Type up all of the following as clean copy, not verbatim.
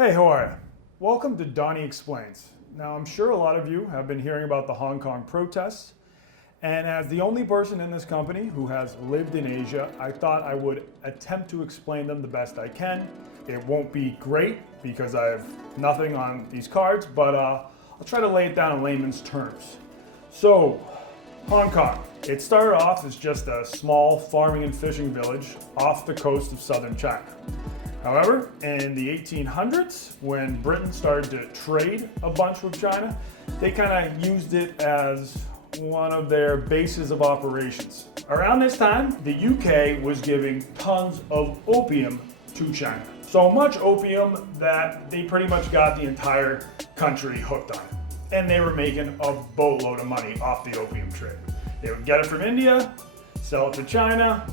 Hey, how are you? Welcome to Donnie Explains. Now, I'm sure a lot of you have been hearing about the Hong Kong protests, and as the only person in this company who has lived in Asia, I thought I would attempt to explain them the best I can. It won't be great because I have nothing on these cards, but I'll try to lay it down in layman's terms. So, Hong Kong. It started off as just a small farming and fishing village off the coast of southern China. However, in the 1800s, when Britain started to trade a bunch with China, they kind of used it as one of their bases of operations. Around this time, the UK was giving tons of opium to China. So much opium that they pretty much got the entire country hooked on it. And they were making a boatload of money off the opium trade. They would get it from India, sell it to China,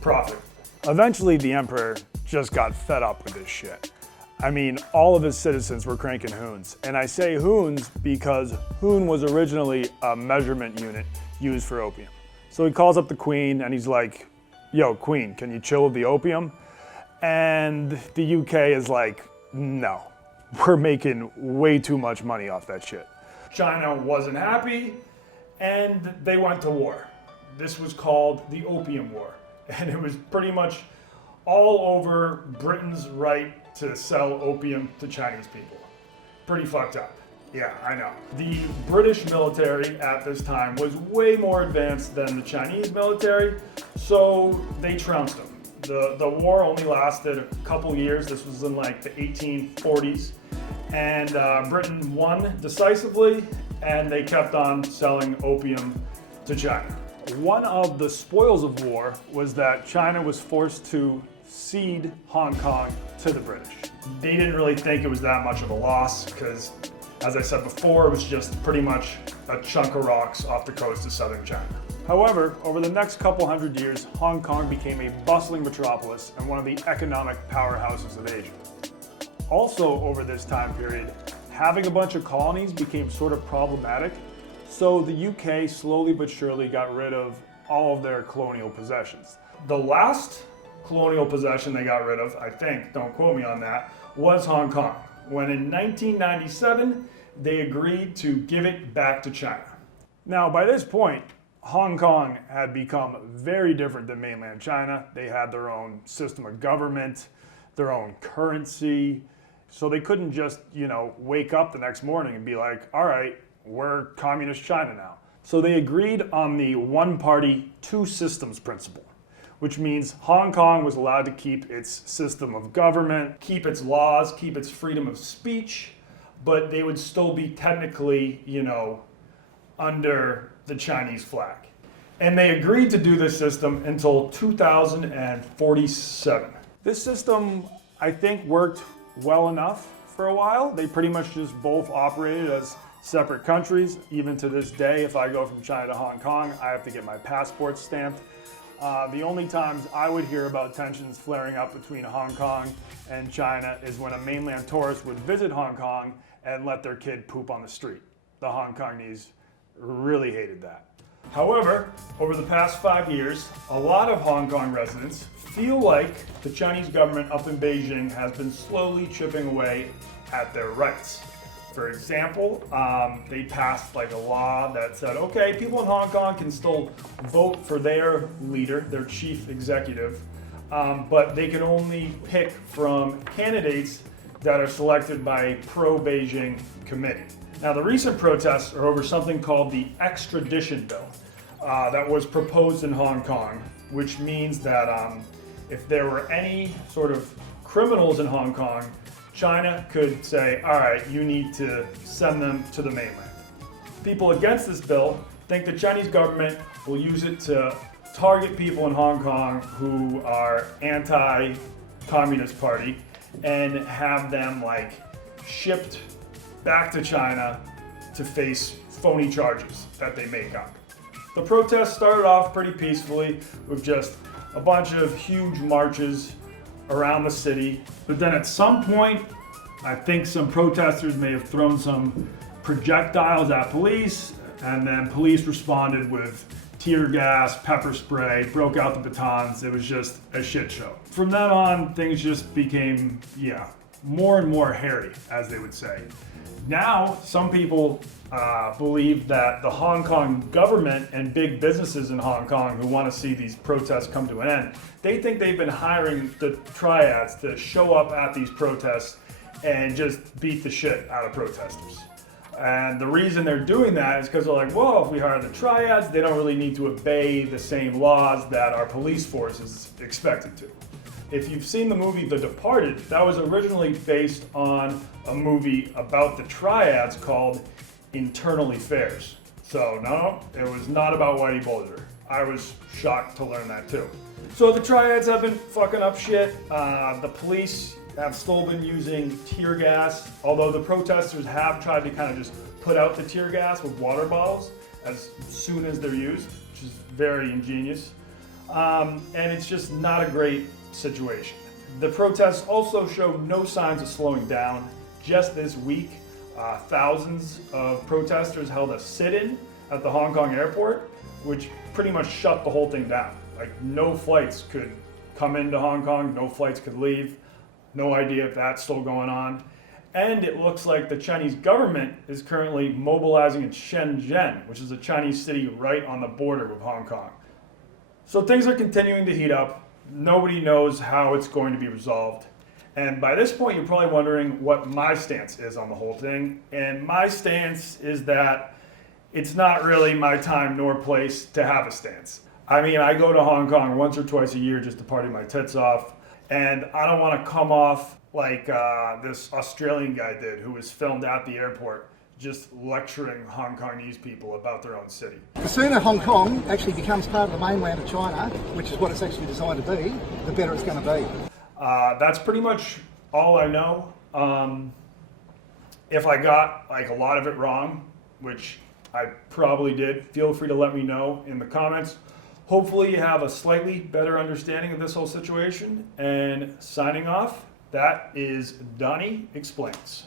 profit. Eventually, the emperor just got fed up with this shit. I mean, all of his citizens were cranking hoons. And I say hoons because hoon was originally a measurement unit used for opium. So he calls up the queen and he's like, yo, queen, can you chill with the opium? And the UK is like, no, we're making way too much money off that shit. China wasn't happy and they went to war. This was called the Opium War. And it was pretty much all over Britain's right to sell opium to Chinese people. Pretty fucked up. Yeah, I know. The British military at this time was way more advanced than the Chinese military, so they trounced them. The war only lasted a couple years. This was in like the 1840s. And Britain won decisively, and they kept on selling opium to China. One of the spoils of war was that China was forced to cede Hong Kong to the British. They didn't really think it was that much of a loss because, as I said before, it was just pretty much a chunk of rocks off the coast of southern China. However, over the next couple hundred years, Hong Kong became a bustling metropolis and one of the economic powerhouses of Asia. Also, over this time period, having a bunch of colonies became sort of problematic, so the UK slowly but surely got rid of all of their colonial possessions. The last colonial possession they got rid of, I think, don't quote me on that, was Hong Kong, when in 1997 they agreed to give it back to China. Now, by this point, Hong Kong had become very different than mainland China. They had their own system of government, their own currency, so they couldn't just, wake up the next morning and be like, all right, we're communist China now. So they agreed on the one-party, two-systems principle, which means Hong Kong was allowed to keep its system of government, keep its laws, keep its freedom of speech, but they would still be technically, under the Chinese flag. And they agreed to do this system until 2047. This system, I think, worked well enough for a while. They pretty much just both operated as separate countries. Even to this day, if I go from China to Hong Kong, I have to get my passport stamped. The only times I would hear about tensions flaring up between Hong Kong and China is when a mainland tourist would visit Hong Kong and let their kid poop on the street. The Hong Kongese really hated that. However, over the past 5 years, a lot of Hong Kong residents feel like the Chinese government up in Beijing has been slowly chipping away at their rights. For example, they passed a law that said, okay, people in Hong Kong can still vote for their leader, their chief executive, but they can only pick from candidates that are selected by a pro-Beijing committee. Now, the recent protests are over something called the extradition bill that was proposed in Hong Kong, which means that if there were any sort of criminals in Hong Kong, China could say, all right, you need to send them to the mainland. People against this bill think the Chinese government will use it to target people in Hong Kong who are anti-Communist Party and have them shipped back to China to face phony charges that they make up. The protests started off pretty peacefully with just a bunch of huge marches around the city, but then at some point, I think some protesters may have thrown some projectiles at police, and then police responded with tear gas, pepper spray, broke out the batons. It was just a shit show. From then on, things just became, more and more hairy, as they would say. Now, some people believe that the Hong Kong government and big businesses in Hong Kong who want to see these protests come to an end, they think they've been hiring the triads to show up at these protests and just beat the shit out of protesters. And the reason they're doing that is because they're like, well, if we hire the triads, they don't really need to obey the same laws that our police force is expected to. If you've seen the movie The Departed, that was originally based on a movie about the triads called Internal Affairs. So no, it was not about Whitey Bulger. I was shocked to learn that too. So the triads have been fucking up shit. The police have still been using tear gas, although the protesters have tried to kind of just put out the tear gas with water bottles as soon as they're used, which is very ingenious. And it's just not a great situation. The protests also show no signs of slowing down. Just this week, thousands of protesters held a sit-in at the Hong Kong airport, which pretty much shut the whole thing down. Like, no flights could come into Hong Kong, no flights could leave. No idea if that's still going on. And it looks like the Chinese government is currently mobilizing in Shenzhen, which is a Chinese city right on the border with Hong Kong. So things are continuing to heat up. Nobody knows how it's going to be resolved. And by this point, you're probably wondering what my stance is on the whole thing. And my stance is that it's not really my time nor place to have a stance. I mean, I go to Hong Kong once or twice a year just to party my tits off. And I don't want to come off like this Australian guy did, who was filmed at the airport just lecturing Hong Kongese people about their own city. The sooner Hong Kong actually becomes part of the mainland of China, which is what it's actually designed to be, the better it's going to be. That's pretty much all I know. If I got like a lot of it wrong, which I probably did, feel free to let me know in the comments. Hopefully you have a slightly better understanding of this whole situation. And signing off, that is Donnie Explains.